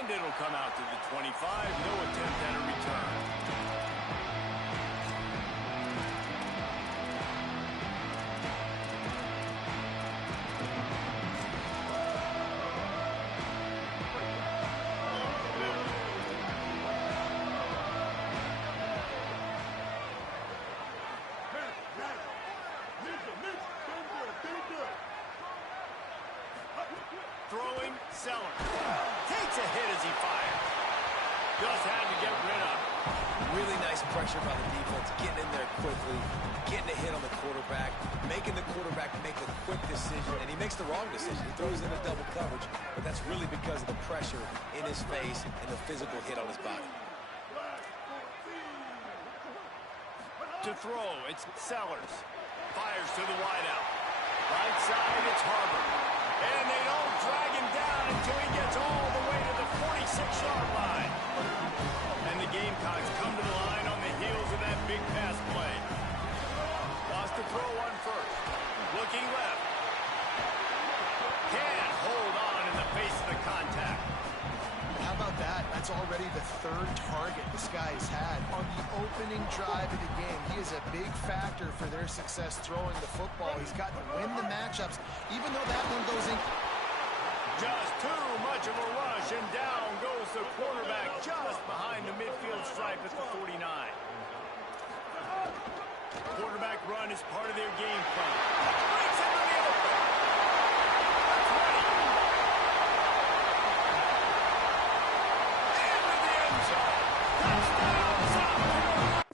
And it'll come out to the 25. No attempt at a return. Throwing, Seller. Takes a hit as he fires. Just had to get rid of it. Really nice pressure by the defense, getting in there quickly, getting a hit on the quarterback, making the quarterback make a quick decision, and he makes the wrong decision. He throws in a double coverage, but that's really because of the pressure in his face and the physical hit on his body. To throw, it's Sellers. Fires to the wideout. Right side, it's Harbor. And they don't drag him down until he gets all the way to the 46-yard line. And the Gamecocks come to the line on the heels of that big pass play. Wants to throw one first. Looking left. Can't hold on in the face of the contact. How about that? That's already the third target this guy has had on the opening drive of the game. He is a big factor for their success throwing the football. He's got to win the matchups, even though that one goes in. Just too much of a rush, and down goes the quarterback just behind the midfield stripe at the 49. Quarterback run is part of their game plan. Breaks into the open. 20. Into the end zone. Touchdown, South Carolina.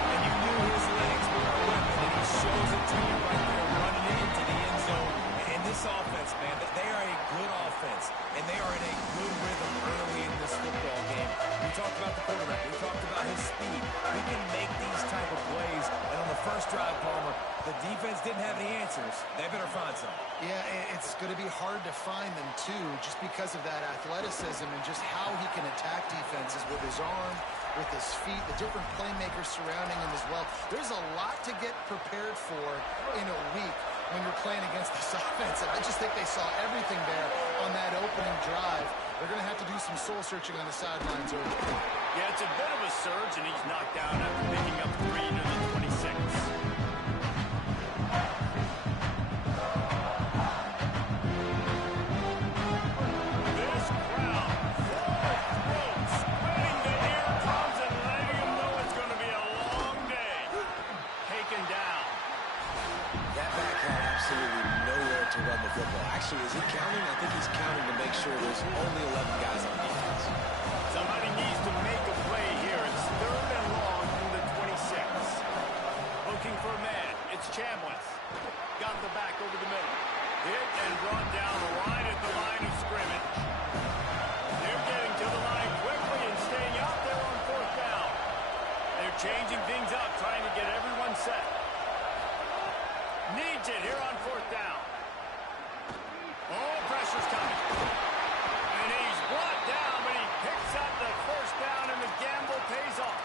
And you knew his legs were a weapon, and he shows it to you right there, running it into the end zone. And this offense, man, they are a good offense, and they are in a good rhythm early in this football game. We talked about the quarterback. We talked about his speed. We can make these type of plays, and on the first drive, Palmer, the defense didn't have any answers. They better find some. Yeah, it's going to be hard to find them, too, just because of that athleticism and just how he can attack defenses with his arm, with his feet, the different playmakers surrounding him as well. There's a lot to get prepared for in a week when you're playing against this offense. And I just think they saw everything there on that opening drive. They're going to have to do some soul-searching on the sidelines early. Yeah, it's a bit of a surge, and he's knocked down after picking up 3 to the 26. This crowd, full throat, spreading the eardrums and letting him know it's going to be a long day. Taken down. That back had absolutely nowhere to run the football. Actually, is he counting? I think he's counting to make sure there's only 11 guys on defense. Somebody needs to make a play here. It's 3rd and long from the 26. Looking for a man. It's Chambliss. Got the back over the middle. Hit and brought down right at the line of scrimmage. They're getting to the line quickly and staying out there on 4th down. They're changing things up, trying to get everyone set. Needs it here on 4th down. Oh, pressure's coming. And he's brought down, but he picks up the 1st down, and the gamble pays off.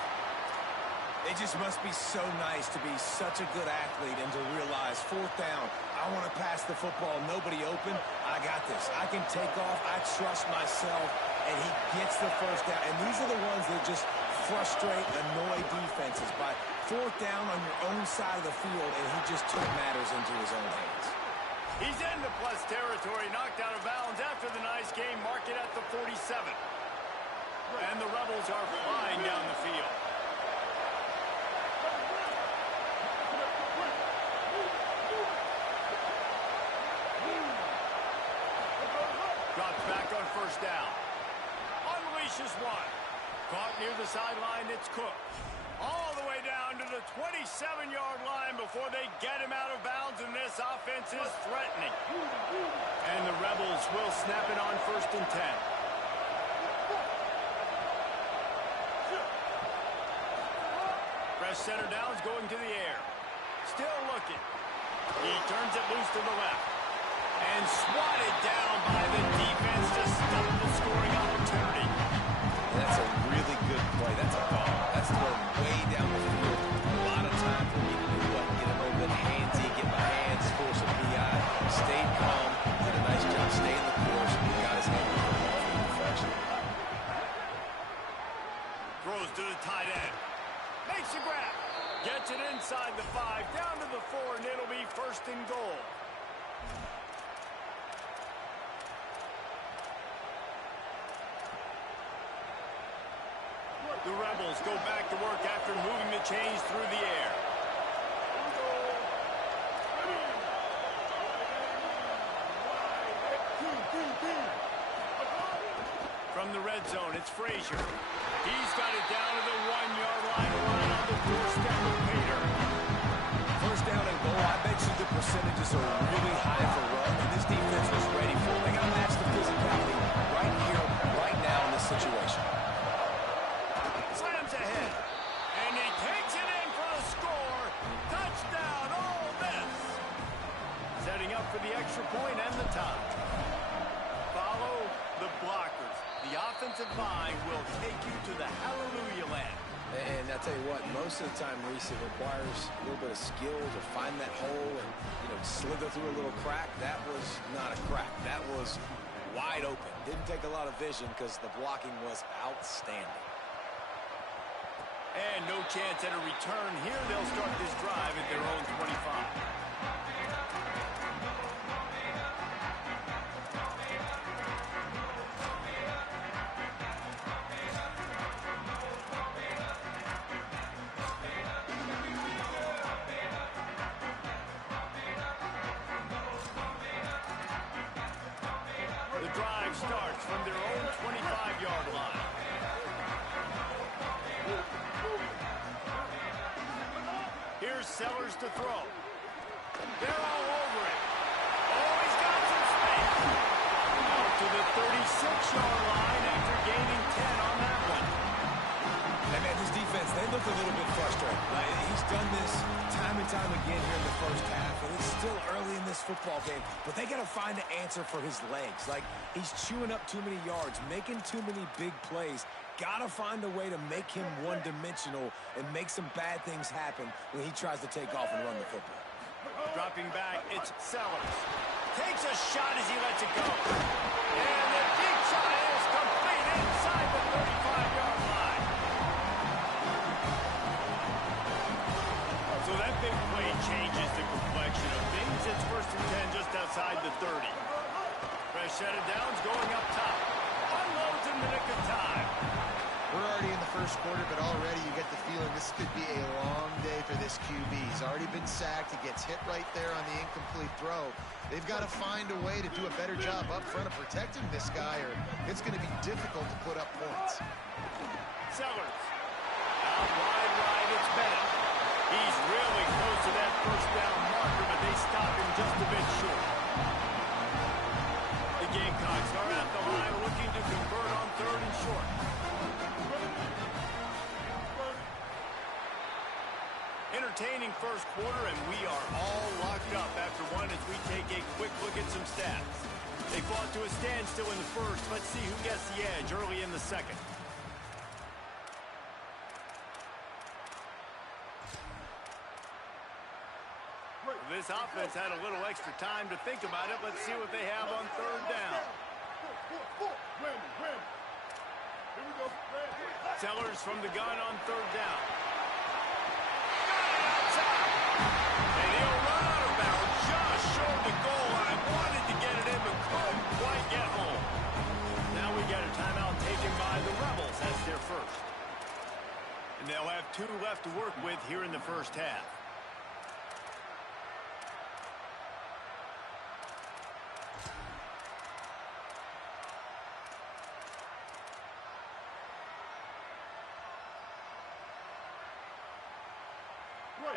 It just must be so nice to be such a good athlete and to realize 4th down, I want to pass the football, nobody open, I got this. I can take off, I trust myself, and he gets the 1st down. And these are the ones that just frustrate, annoy defenses by 4th down on your own side of the field, and he just took matters into his own hands. He's into plus territory, knocked out of bounds after the nice game, mark it at the 47. And the Rebels are flying down the field. Drops back on 1st down. Unleashes one. Caught near the sideline, it's Cook. All the way down to the 27-yard line before they get him out of bounds, and this offense is threatening. And the Rebels will snap it on 1st and 10. Fresh center downs going to the air. Still looking. He turns it loose to the left. And swatted down by the defense to stop the scoring opportunity. That's a really good play. That's a ball. That's thrown way down the field. A lot of time for me to do what? Get a little bit handsy, get my hands, force a PI. Stayed calm. Gets it inside the 5, down to the 4, and it'll be first and goal. The Rebels go back to work after moving the chains through the air. From the red zone, it's Frazier. He's got it down to the 1-yard line, right on the doorstep of Peter. First down and goal, I bet you the percentages are really high for run, and this defense was ready for it. They got to match the physicality right here, right now in this situation. Slams ahead, and he takes it in for the score. Touchdown, Ole Miss. Setting up for the extra point and the tie. Follow the blockers. The offensive line will take you to the hallelujah land. And I tell you what, most of the time, Reese, it requires a little bit of skill to find that hole and, slither through a little crack. That was not a crack. That was wide open. Didn't take a lot of vision because the blocking was outstanding. And no chance at a return here. They'll start this drive at their own 25. Starts from their own 25-yard line. Here's Sellers to throw. They're all over it. Oh, he's got some space. Out to the 36-yard line after gaining 10 on that one. Hey, man, this defense, they look a little bit frustrated. He's done this time and time again here in the first half, and it's still early in this football game, but they got to find an answer for his legs. He's chewing up too many yards, making too many big plays. Got to find a way to make him one-dimensional and make some bad things happen when he tries to take off and run the football. Dropping back, it's Sellers. Takes a shot as he lets it go. And the deep shot is complete inside the 35-yard line. So that big play changes the complexion of things. It's first and 10 just outside the 30. Fresh set of downs going up top. Unloads in the nick of time. We're already in the first quarter, but already you get the feeling this could be a long day for this QB. He's already been sacked. He gets hit right there on the incomplete throw. They've got to find a way to do a better job up front of protecting this guy, or it's going to be difficult to put up points. Sellers. Out wide, right, it's Bennett. He's really close to that first down marker, but they stop him just a bit short. The Gamecocks are at the line looking to convert on 3rd and short. Entertaining first quarter, and we are all locked up after one as we take a quick look at some stats. They fought to a standstill in the first. Let's see who gets the edge early in the second. This offense had a little extra time to think about it. Let's see what they have on 3rd down. Sellers from the gun on 3rd down. And he'll run out of bounds just short the goal line. Wanted to get it in, but couldn't quite get home. Now we got a timeout taken by the Rebels. That's their first. And they'll have 2 left to work with here in the first half.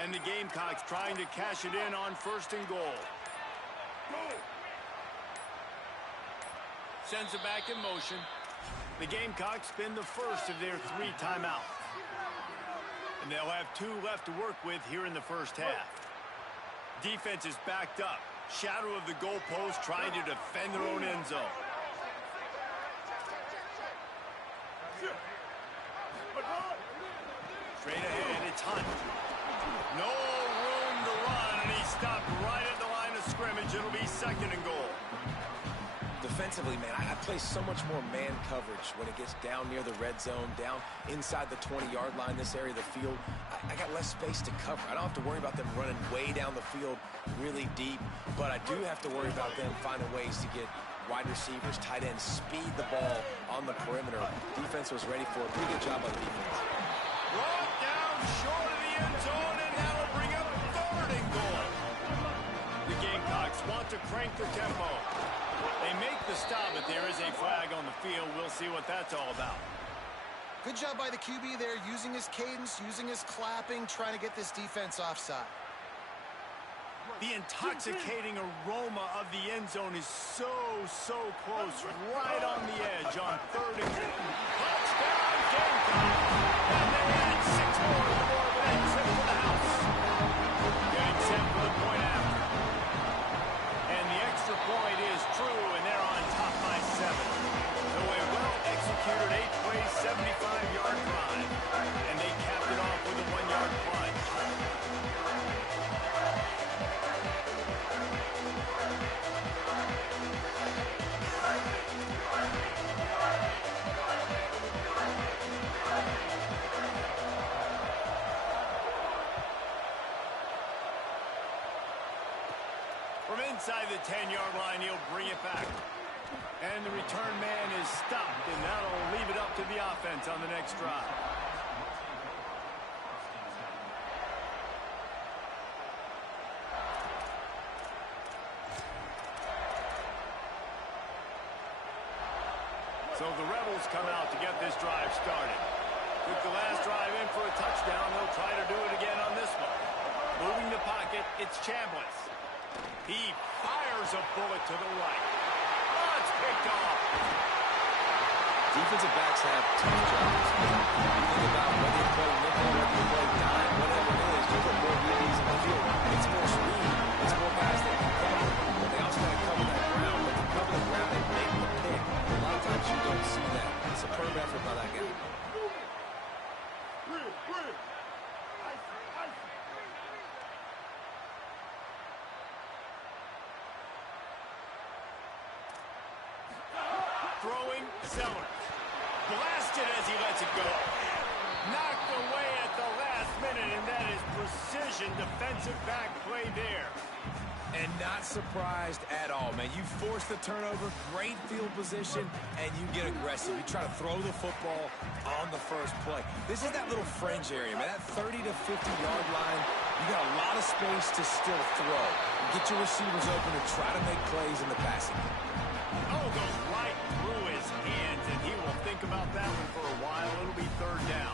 And the Gamecocks trying to cash it in on 1st and goal. Sends it back in motion. The Gamecocks spin the first of their 3 timeouts. And they'll have 2 left to work with here in the first half. Defense is backed up. Shadow of the goalpost trying to defend their own end zone. Straight ahead, it's Hunt. No room to run, and he stopped right at the line of scrimmage. It'll be 2nd and goal. Defensively, man, I play so much more man coverage when it gets down near the red zone, down inside the 20-yard line, this area of the field. I got less space to cover. I don't have to worry about them running way down the field really deep, but I do have to worry about them finding ways to get wide receivers, tight ends, speed the ball on the perimeter. Defense was ready for a pretty good job on the defense. Brought down short of the end zone, and that'll bring up 3rd and goal. The Gamecocks want to crank the tempo. They make the stop, but there is a flag on the field. We'll see what that's all about. Good job by the QB there, using his cadence, using his clapping, trying to get this defense offside. The intoxicating aroma of the end zone is so close, right on the edge on 3rd and goal. Touchdown, Gamecocks! And they add 6 more to the board with that trip to the house. Getting set for the point after. And the extra point is true, and they're on top by 7. So a well-executed 8-play, 75-yard drive. And they capped it off with a 1-yard plunge. From inside the 10-yard line, he'll bring it back. And the return man is stopped, and that'll leave it up to the offense on the next drive. So the Rebels come out to get this drive started. Took the last drive in for a touchdown. They'll try to do it again on this one. Moving the pocket, it's Chambliss. He fires a bullet to the right. Oh, it's picked off. Defensive backs have tough jobs. You think about whether you play nickel, whether you play dime, whatever it is, you put more DBs in the field. It's more speed. It's more guys that can cover. But they also got to cover that ground. But to cover the ground and make the pick, a lot of times you don't see that. Superb effort by that guy. Throwing, Sellers. Blasted as he lets it go. Knocked away at the last minute, and that is precision defensive back play there. And not surprised at all, man. You force the turnover, great field position, and you get aggressive. You try to throw the football on the first play. This is that little fringe area, man. That 30 to 50-yard line, you got a lot of space to still throw. Get your receivers open and try to make plays in the passing game. Oh, goes right through his hands, and he will think about that one for a while. It'll be 3rd down.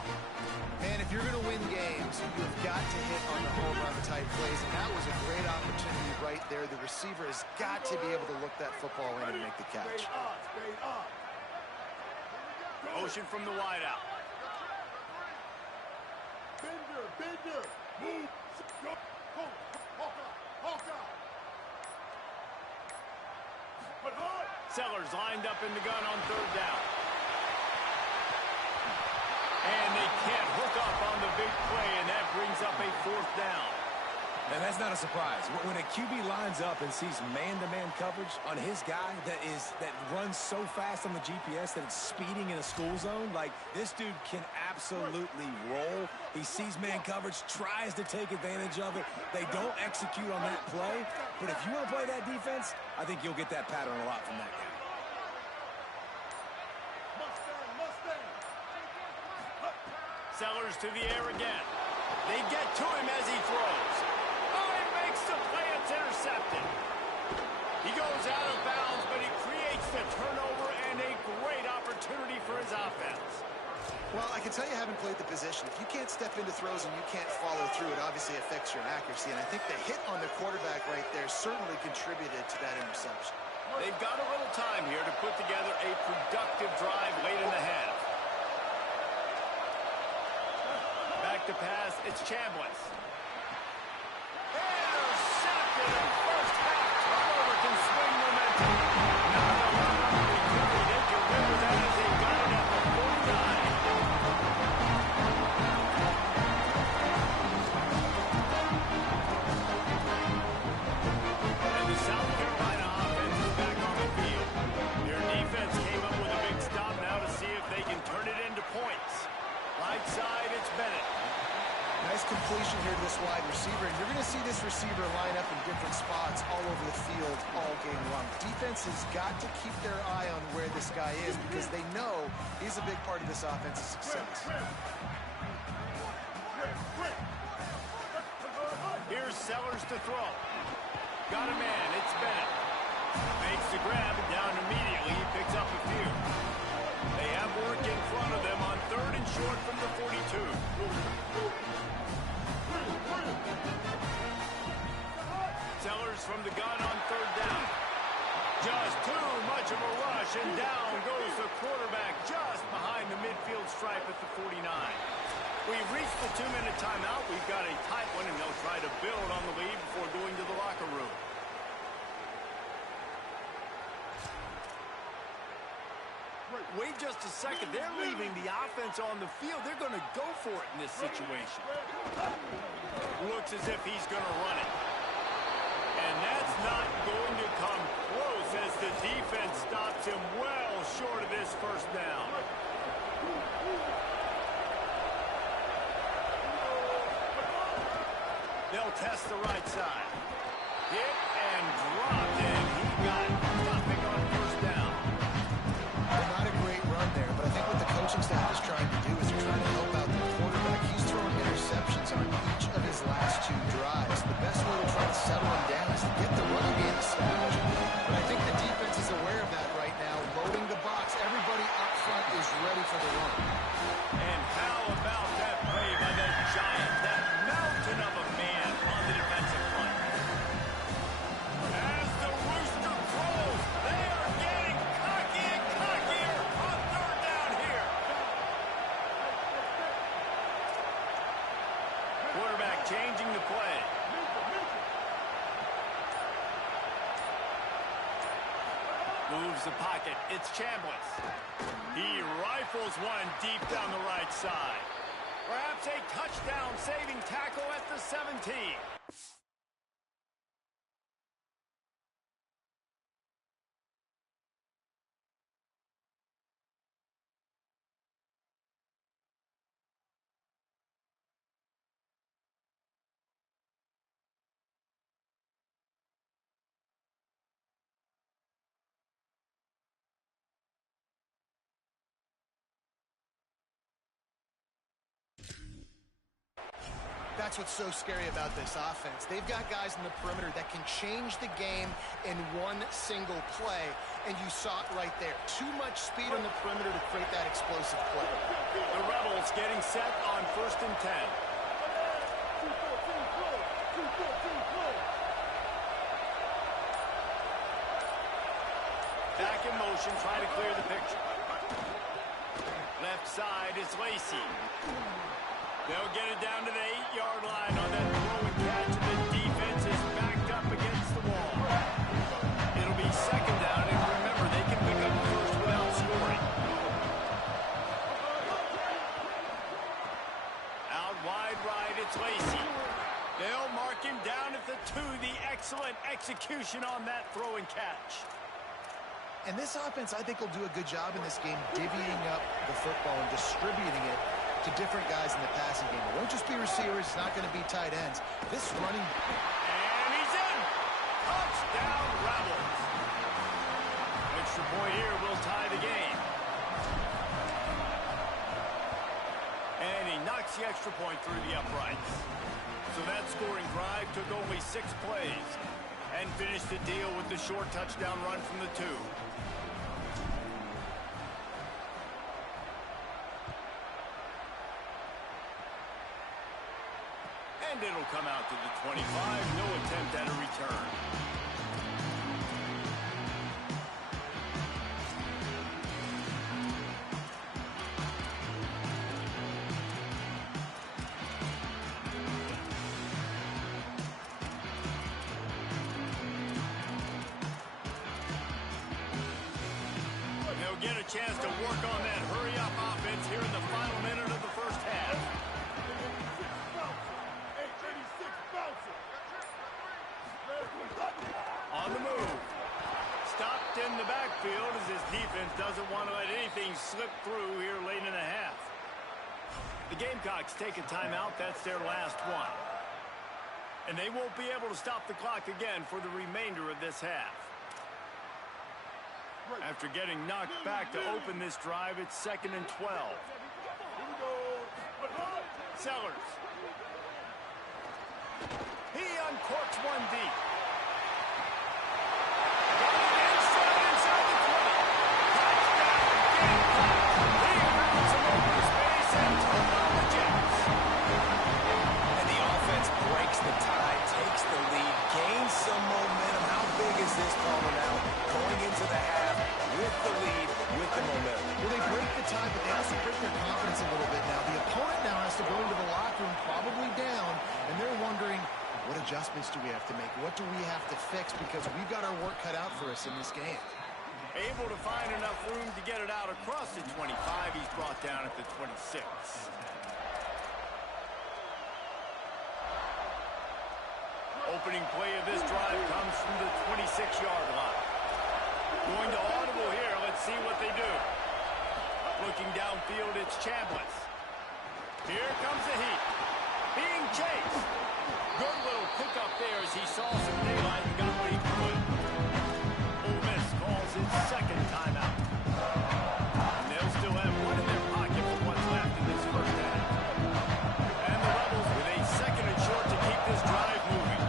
Man, if you're going to win games, you've got to hit on the home run type plays, and that was a great opportunity right there. The receiver has got to be able to look that football in and make the catch. Motion from the wideout. Bender, move, go, Hawkeye. Sellers lined up in the gun on 3rd down. And they can't hook up on the big play, and that brings up a 4th down. And that's not a surprise. When a QB lines up and sees man-to-man coverage on his guy that runs so fast on the GPS that it's speeding in a school zone, like this dude can absolutely roll. He sees man coverage, tries to take advantage of it. They don't execute on that play. But if you want to play that defense, I think you'll get that pattern a lot from that guy. Sellers to the air again. They get to him as he throws. Oh, he makes the play. It's intercepted. He goes out of bounds, but he creates the turnover and a great opportunity for his offense. Well, I can tell you haven't played the position. If you can't step into throws and you can't follow through, it obviously affects your accuracy. And I think the hit on the quarterback right there certainly contributed to that interception. They've got a little time here to put together a productive drive late in the half. Back to pass, it's Chambliss. Intercepted. A first half turnover can swing momentum. Not a lot of recovery. They can remember that as they got it at the 49. And the South Carolina offense is back on the field. Their defense came up with a big stop now to see if they can turn it into points. Right side, it's Bennett. Nice nice completion here to this wide receiver, and you're going to see this receiver line up in different spots all over the field all game long. Defense has got to keep their eye on where this guy is because they know he's a big part of this offense's success. Here's Sellers to throw. Got a man, it's Bennett. Makes the grab and down immediately. He picks up a few. They have work in front of them on 3rd and short from the 42. Sellers from the gun on 3rd down. Just too much of a rush, and down goes the quarterback just behind the midfield stripe at the 49. We've reached the 2-minute timeout. We've got a tight one, and they'll try to build on the lead before going to the locker room. Wait just a second. They're leaving the offense on the field. They're going to go for it in this situation. Looks as if he's going to run it. And that's not going to come close as the defense stops him well short of this first down. They'll test the right side. Hit and dropped, and he got nothing on first down. Not a great run there, but I think what the coaching staff is trying to do is they're trying to help out the quarterback. He's thrown interceptions on each of his last 2 drives. The best way to try to settle him down is to get the running game established. But I think the defense is aware of that right now, loading the box. Everybody up front is ready for the run. And how about that play by that giant, that mountain of a man on the defensive front? As the rooster crows, they are getting cocky and cockier on 3rd down here. Quarterback changing the play. Moves the pocket. It's Chambliss. He rifles one deep down the right side. Perhaps a touchdown-saving tackle at the 17. That's what's so scary about this offense. They've got guys in the perimeter that can change the game in one single play, and you saw it right there. Too much speed on the perimeter to create that explosive play. The Rebels getting set on 1st and 10. Back in motion, try to clear the picture. Left side is Lacey. They'll get it down to the 8-yard line on that throw and catch. The defense is backed up against the wall. It'll be 2nd down, and remember, they can pick up first without scoring. Out wide right, it's Lacey. They'll mark him down at the 2. The excellent execution on that throw and catch. And this offense, I think, will do a good job in this game divvying up the football and distributing it to different guys in the passing game. It won't just be receivers. It's not going to be tight ends. This running... And he's in! Touchdown, Rebels! Extra point here will tie the game. And he knocks the extra point through the uprights. So that scoring drive took only 6 plays and finished the deal with the short touchdown run from the 2. And it'll come out to the 25. No attempt at a return. They'll get a chance to work on that hurry-up offense here in the final minute of the first half. On the move. Stopped in the backfield as his defense doesn't want to let anything slip through here late in the half. The Gamecocks take a timeout. That's their last one. And they won't be able to stop the clock again for the remainder of this half. After getting knocked back to open this drive, it's 2nd and 12. Sellers. He uncorks one deep. Inside the 20. Touchdown, Gamecock. He found some open space and took on the Jets. And the offense breaks the tie, takes the lead, gains some momentum. How big is this problem now? Going into the half with the lead, with the momentum. Well, they break the tie, but they also break their confidence a little bit now. The opponent now has to go into the locker room probably down, and they're wondering, what adjustments do we have to make? What do we have to fix? Because we've got our work cut out for us in this game. Able to find enough room to get it out across the 25. He's brought down at the 26. Opening play of this drive comes from the 26-yard line. Going to audible here. Let's see what they do. Looking downfield, it's Chambliss. Here comes the heat. Being chased. Good little pickup there as he saw some daylight and got what he could. Ole Miss calls its second timeout. And they'll still have one in their pocket for what's left in this first half. And the Rebels with a 2nd and short to keep this drive moving.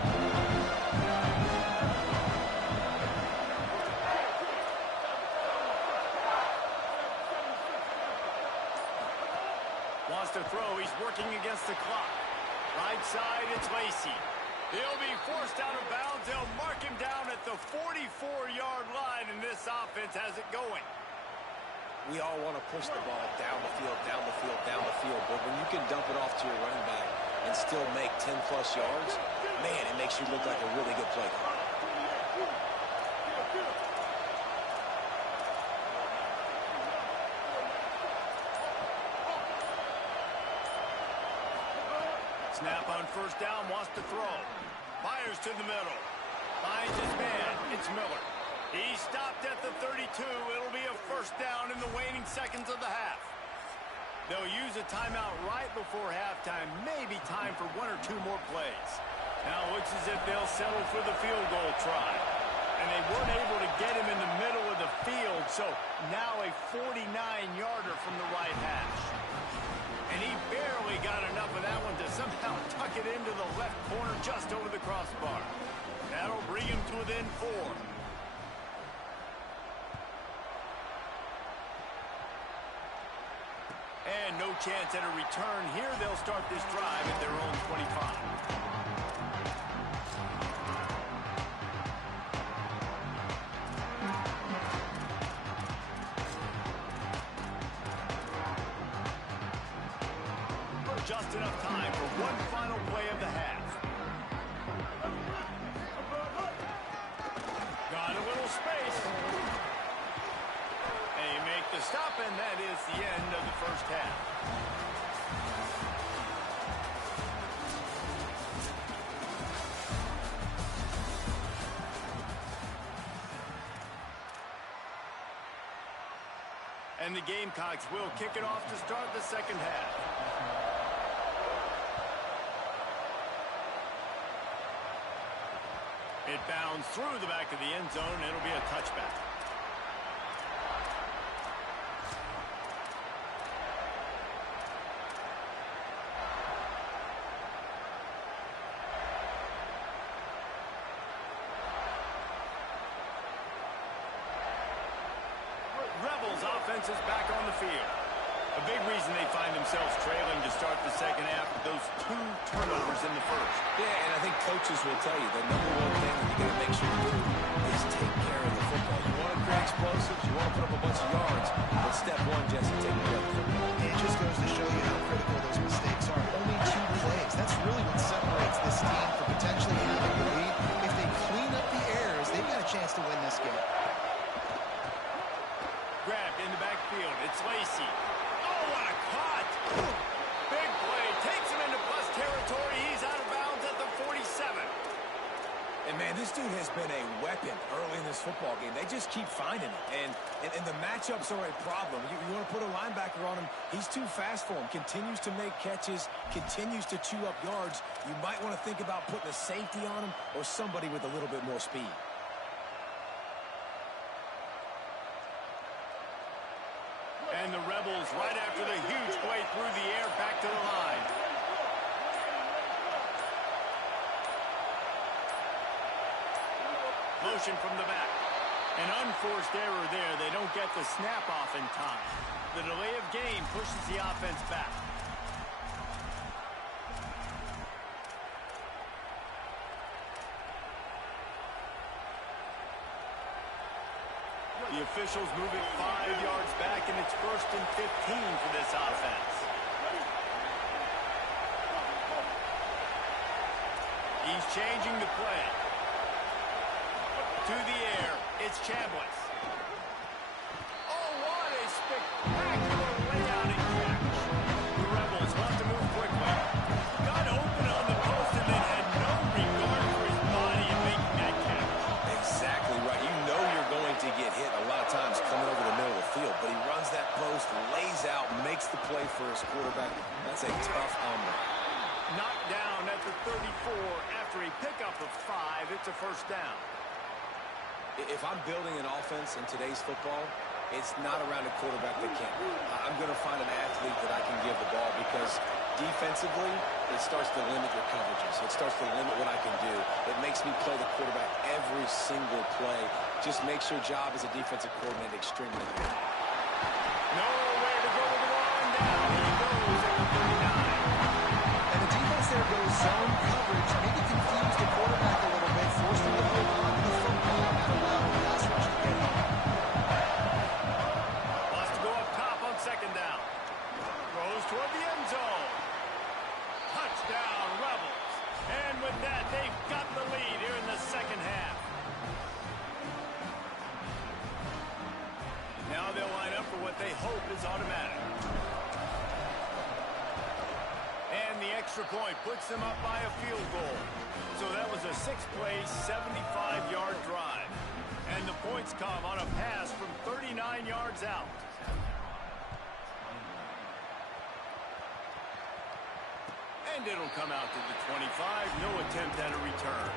Wants to throw. He's working against the clock. Right side, it's Lacey. He'll be forced out of bounds. They'll mark him down at the 44-yard line, and this offense has it going. We all want to push the ball down the field, down the field, down the field. But when you can dump it off to your running back and still make 10-plus yards, man, it makes you look like a really good play caller. Snap on first down, wants to throw. Fires to the middle. Finds his man. It's Miller. He stopped at the 32. It'll be a first down in the waning seconds of the half. They'll use a timeout right before halftime. Maybe time for one or two more plays. Now it looks as if they'll settle for the field goal try. And they weren't able to get him in the middle of the field, so now a 49-yarder from the right hash. And he barely got enough of that one to somehow tuck it into the left corner just over the crossbar. That'll bring him to within 4. And no chance at a return here. They'll start this drive at their own 25. Just enough time for one final play of the half. Got a little space. They make the stop, and that is the end of the first half. And the Gamecocks will kick it off to start the second half. It bounds through the back of the end zone. It'll be a touchback. Rebels offense is back on the field. A big reason they find themselves trailing to start the second half with those 2 turnovers in the first. Yeah, and I think coaches will tell you the number one thing that you got to make sure you do is take care of the football. You want to create explosives, you want to put up a bunch of yards, but step one, Jesse, take care of the football. It just goes to show you how critical those mistakes are. Only 2 plays. That's really what separates this team from potentially having the lead. If they clean up the errors, they've got a chance to win this game. Grabbed in the backfield. It's Lacey. Oh, what a caught! Big play. Takes him into plus territory. He's out of bounds at the 47. And Man, this dude has been a weapon early in this football game. They just keep finding it. And the matchups are a problem. You want to put a linebacker on him, he's too fast for him. Continues to make catches, continues to chew up yards. You might want to think about putting a safety on him or somebody with a little bit more speed. And the Rebels, right after the huge play through the air, back to the line. Motion from the back. An unforced error there. They don't get the snap off in time. The delay of game pushes the offense back. The officials move it 5 yards back, and it's 1st and 15 for this offense. He's changing the play. To the air, it's Chambliss. Oh, what a spectacular layout and catch. The Rebels want to move quickly. Got open on the post and then had no regard for his body in making that catch. Exactly right. You know you're going to get hit a lot of times coming over the middle of the field, but he runs that post, lays out, makes the play for his quarterback. That's a tough hombre. Knocked down at the 34 after a pickup of 5. It's a 1st down. If I'm building an offense in today's football, it's not around a quarterback that can't run. I'm going to find an athlete that I can give the ball because defensively, it starts to limit your coverages. It starts to limit what I can do. It makes me play the quarterback every single play. Just makes your job as a defensive coordinator extremely hard. Nowhere to go with the one down. He goes at the 39. And the defense there goes zone coverage, maybe confused the quarterback a little bit, forced him to hold on to the football and not allow the pass rush to get him. Wants to go up top on 2nd down. Throws toward the end zone. Touchdown, Rebels. And with that, they've got the lead here in the 2nd half. Now they'll line up for what they hope is automatic. And the extra point puts them up by a field goal. So that was a 6-play, 75-yard drive. And the points come on a pass from 39 yards out. And it'll come out to the 25. No attempt at a return.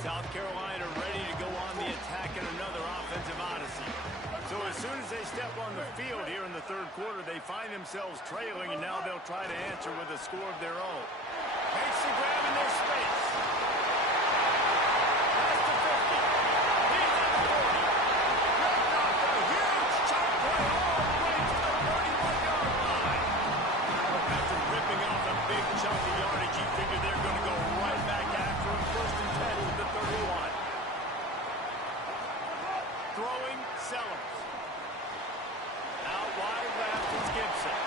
South Carolina ready to go on the attack in another offensive odyssey. So as soon as they step on the field here in the 3rd quarter, they find themselves trailing, and now they'll try to answer with a score of their own. Makes the grab in their space. Past the 50. He's at the 40. Ripped off a huge chunk play all the way to the 31-yard line. After ripping off a big chunk of yardage, you figure they're going to go right back after him. 1st and 10 to the 31. Throwing Sellers. Out wide left is Gibson.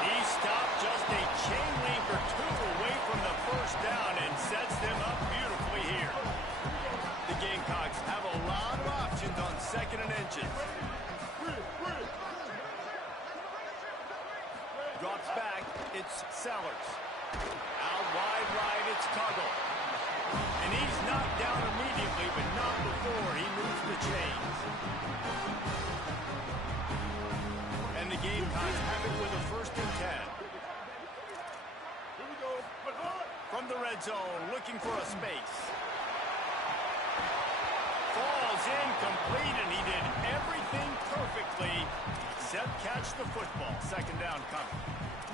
He stopped just a chain link or 2 away from the 1st down and sets them up beautifully here. The Gamecocks have a lot of options on 2nd and inches. Drops back, it's Sellers. Out wide right, it's Tuggle. And he's knocked down immediately, but not before he moves the chains. And the Gamecocks have it with a 1st and 10. From the red zone, looking for a space. Falls incomplete, and he did everything perfectly except catch the football. 2nd down coming.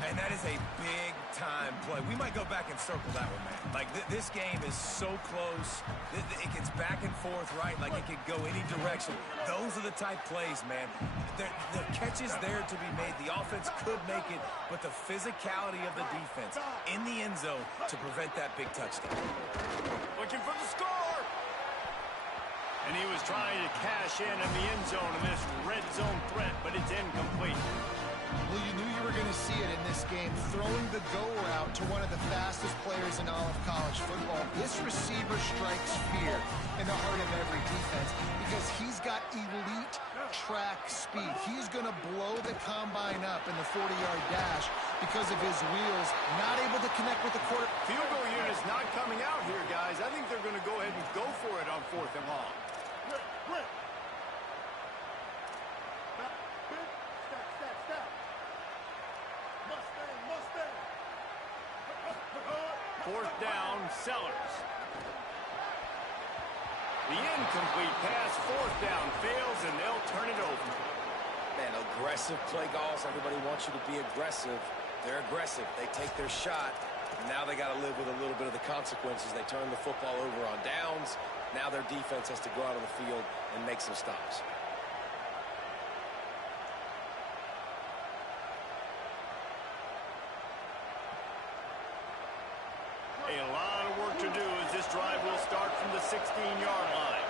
And that is a big-time play. We might go back and circle that one, man. Like, this game is so close. It gets back and forth, right? Like, it could go any direction. Those are the type plays, man. The catch is there to be made. The offense could make it, but the physicality of the defense in the end zone to prevent that big touchdown. Looking for the score. And he was trying to cash in the end zone in this red zone threat, but it's incomplete. Well, you knew you were going to see it in this game, throwing the go route to one of the fastest players in all of college football. This receiver strikes fear in the heart of every defense because he's got elite track speed. He's going to blow the combine up in the 40-yard dash because of his wheels, not able to connect with the quarter. Field goal unit's not coming out here, guys. I think they're going to go ahead and go for it on 4th and long. Quick. Stop. Mustang. 4th down, Sellers. The incomplete pass, 4th down, fails, and they'll turn it over. Man, aggressive play calls. Everybody wants you to be aggressive. They're aggressive. They take their shot. Now they got to live with a little bit of the consequences. They turn the football over on downs. Now their defense has to go out on the field and make some stops. A lot of work to do as this drive will start from the 16-yard line.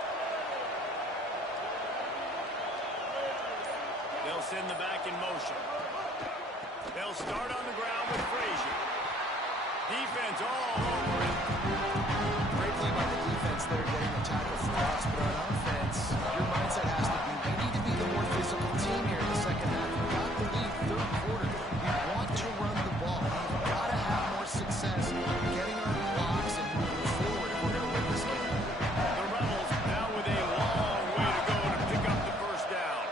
They'll send the back in motion. They'll start on the ground with Frazier. Defense all over it. Great play by the defense there, getting the tackle for loss. But on offense, your mindset has to be, we need to be the more physical team here in the second half. We've got the lead, third quarter. We want to run the ball. We've got to have more success getting our blocks and moving forward if we're going to win this game. The Rebels now with a long way to go to pick up the first down.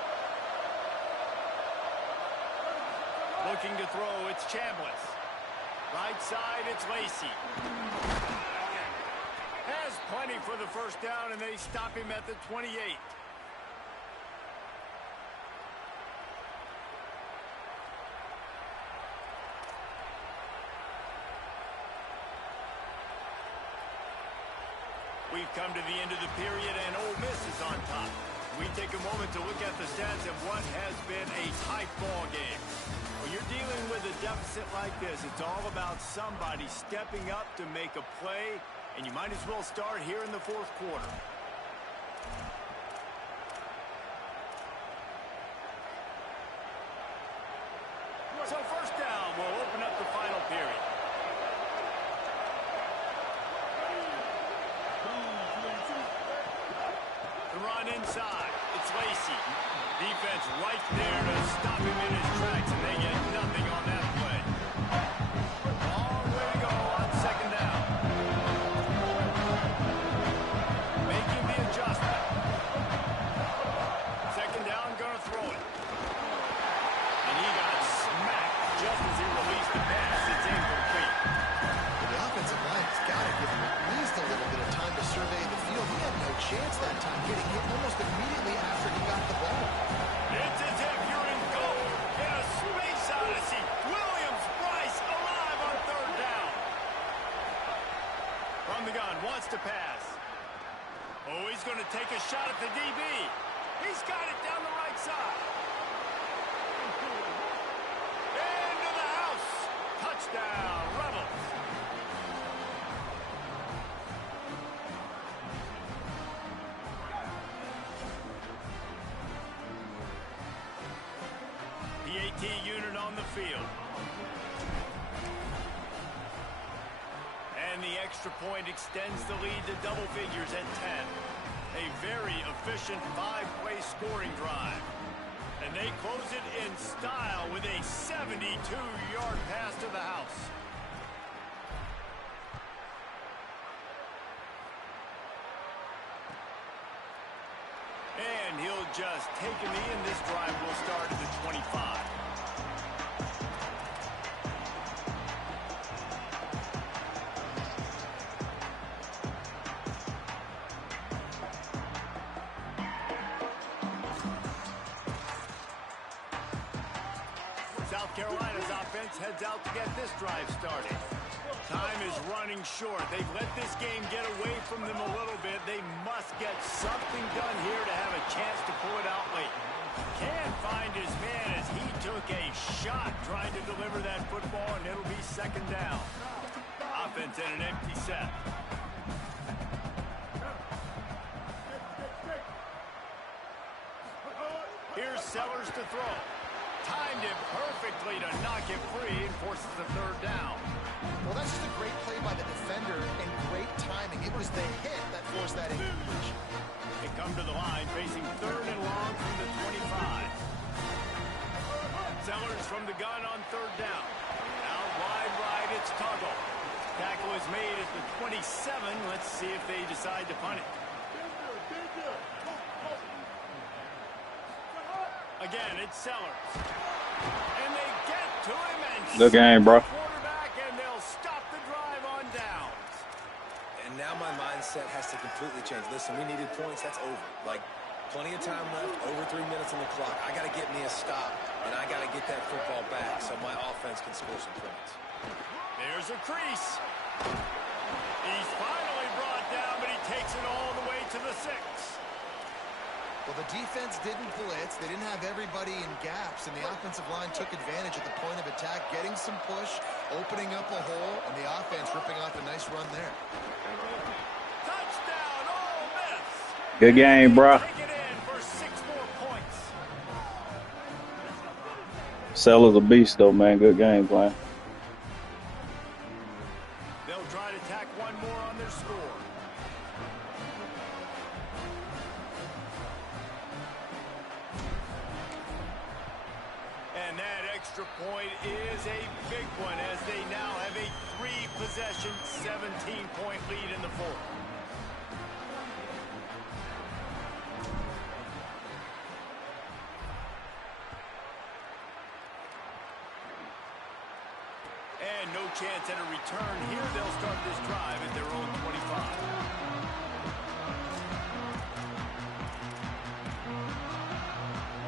Looking to throw, it's Chambliss. Right side, it's Lacey. Has plenty for the first down, and they stop him at the 28. We've come to the end of the period, and Ole Miss is on top. We take a moment to look at the stats of what has been a tight ball game. When you're dealing with a deficit like this, it's all about somebody stepping up to make a play, and you might as well start here in the 4th quarter. So first down will open up the final period. The run inside. It's Lacey. Defense right there to stop him in his tracks, and they get nothing on that play. Long way to go on 2nd down. Making the adjustment. 2nd down, gonna throw it. And he got smacked just as he released the pass. It's incomplete. The offensive line's got to give him at least a little bit of time to survey the field. He had no chance that time, getting hit almost immediately after he got the ball. It's as if you're in goal in a space odyssey. Williams-Brice alive on 3rd down. From the gun, wants to pass. Oh, he's going to take a shot at the DB. He's got it down the right side. Into the house. Touchdown, Rebels. PAT unit on the field. And the extra point extends the lead to double figures at 10. A very efficient 5-play scoring drive. And they close it in style with a 72-yard pass to the house. And he'll just take a knee, and this drive will start at the 25. South Carolina's offense heads out to get this drive started. Time is running short. They've let this game get away from them a little bit. They must get something done here to have a chance to pull it out late. Can't find his man as he took a shot trying to deliver that football, and it'll be 2nd down. Offense in an empty set. Here's Sellers to throw. Timed it perfectly to knock it free and forces the 3rd down. Well, that's just a great play by the defender and great timing. It was the hit that forced that incompletion. They come to the line facing 3rd and long from the 25. Sellers from the gun on 3rd down. right, it's Tuggle. Tackle is made at the 27. Let's see if they decide to punt it. Again, it's Sellers. And they get to him and Good game, bro. quarterback, and they'll stop the drive on downs. And now my mindset has to completely change. Listen, we needed points. That's over. Like, plenty of time left, over 3 minutes on the clock. I got to get me a stop, and I got to get that football back so my offense can score some points. There's a crease. He's finally brought down, but he takes it all the way to the 6. Well, the defense didn't blitz. They didn't have everybody in gaps, and the offensive line took advantage at the point of attack, getting some push, opening up a hole, and the offense ripping off a nice run there. Touchdown, Ole Miss. Good game, bro. Take it in for 6 more points. Sellers a beast, though, man. Good game plan. They'll try to tack one more on their score. And that extra point is a big one as they now have a 3-possession, 17-point lead in the 4th. And no chance at a return here. They'll start this drive at their own 25.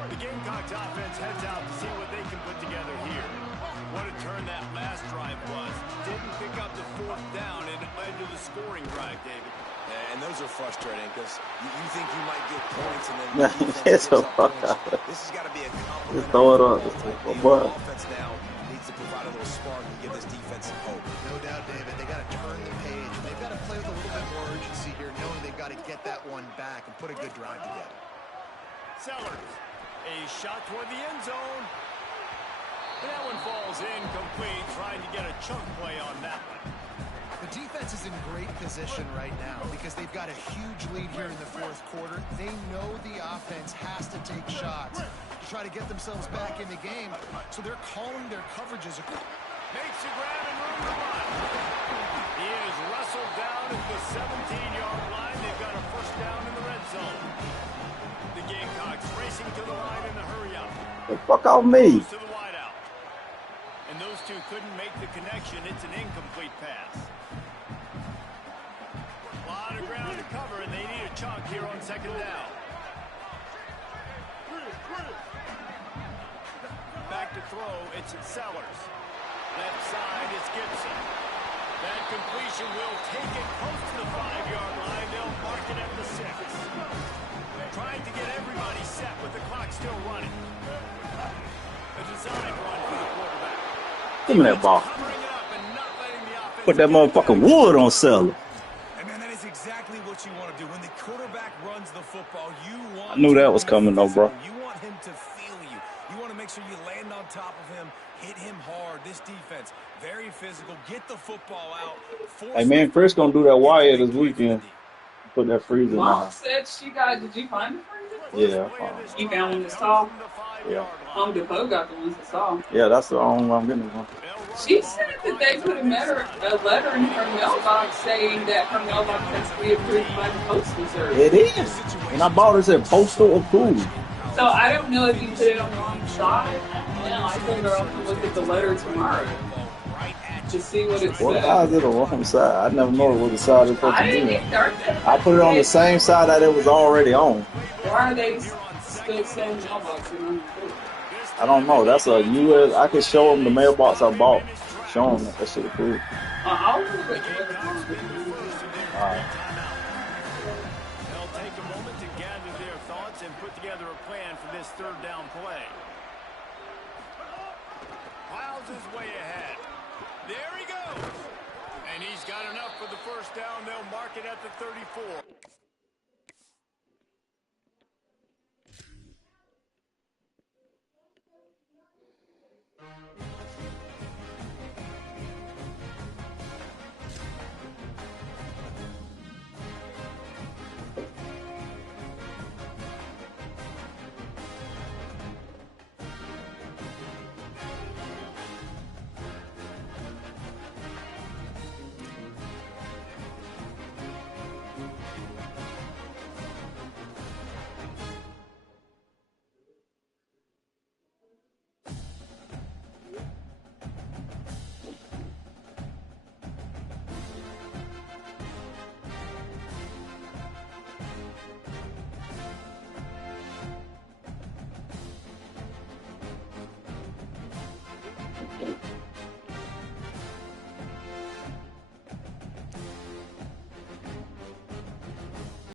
The Gamecocks offense heads out to see what they can put together here. What a turn that last drive was. Didn't pick up the 4th down and it led to the scoring drive, David. And those are frustrating because you think you might get points and then Yeah, the defense it's gives a up fuck points. out. This has got to be a Just compliment. throw it up. The But offense now needs to provide a little spark and give this defense some hope. No doubt, David. They got to turn the page. They've got to play with a little bit more urgency here, knowing they've got to get that one back and put a good drive together. Sellers, a shot toward the end zone. And that one falls incomplete, trying to get a chunk play on that one. The defense is in great position right now because they've got a huge lead here in the 4th quarter. They know the offense has to take shots to try to get themselves back in the game, so they're calling their coverages. Makes a grab and room to run. He is wrestled down at the 17-yard line. They've got a 1st down in the red zone. The Gamecocks racing to the line in the hurry-up. the fuck off me. To the wideout. And those two couldn't make the connection. It's an incomplete pass. A lot of ground to cover, and they need a chunk here on 2nd down. Back to throw, it's Sellers. Left side, it's Gibson. That completion will take it close to the 5-yard line. They'll mark it at the 6. Trying to get everybody set with the clock still running. A design run for the quarterback. Give me that ball. Covering it up and not letting the offense Put that motherfucking wood on Sellers. And man, that is exactly what you want to do. When the quarterback runs the football, you want I knew to that was be coming, though, bro. physical. You want him to feel you. You want to make sure you land on top of him, hit him hard. This defense, very physical. Get the football out. Hey, man, Chris gonna do that wire this weekend. Put that freezer in Mom there. said she got, did you find the freezer? Yeah. You found one that's tall? Yeah. Home Depot got the ones that's tall. Yeah, that's the only one I'm getting from. She said that they put a letter in her mailbox saying that her mailbox has to be approved by the Postal Service. It is. And I bought it, said postal approved. So I don't know if you put it on the wrong side. Now I told her I'll have to look at the letter tomorrow to see what it What says. side is it on the wrong side? I never know what the side it's supposed I to didn't be. either. I put it on the same side that it was already on. Why are they still saying mailbox? I don't know. That's a U.S. I could show them the mailbox I bought. Show them that shit approved. I'll look at the letter. All right. They'll take a moment to gather their thoughts and put together a plan for this 3rd down play. Piles his way ahead. There he goes. And he's got enough for the 1st down. They'll mark it at the 34.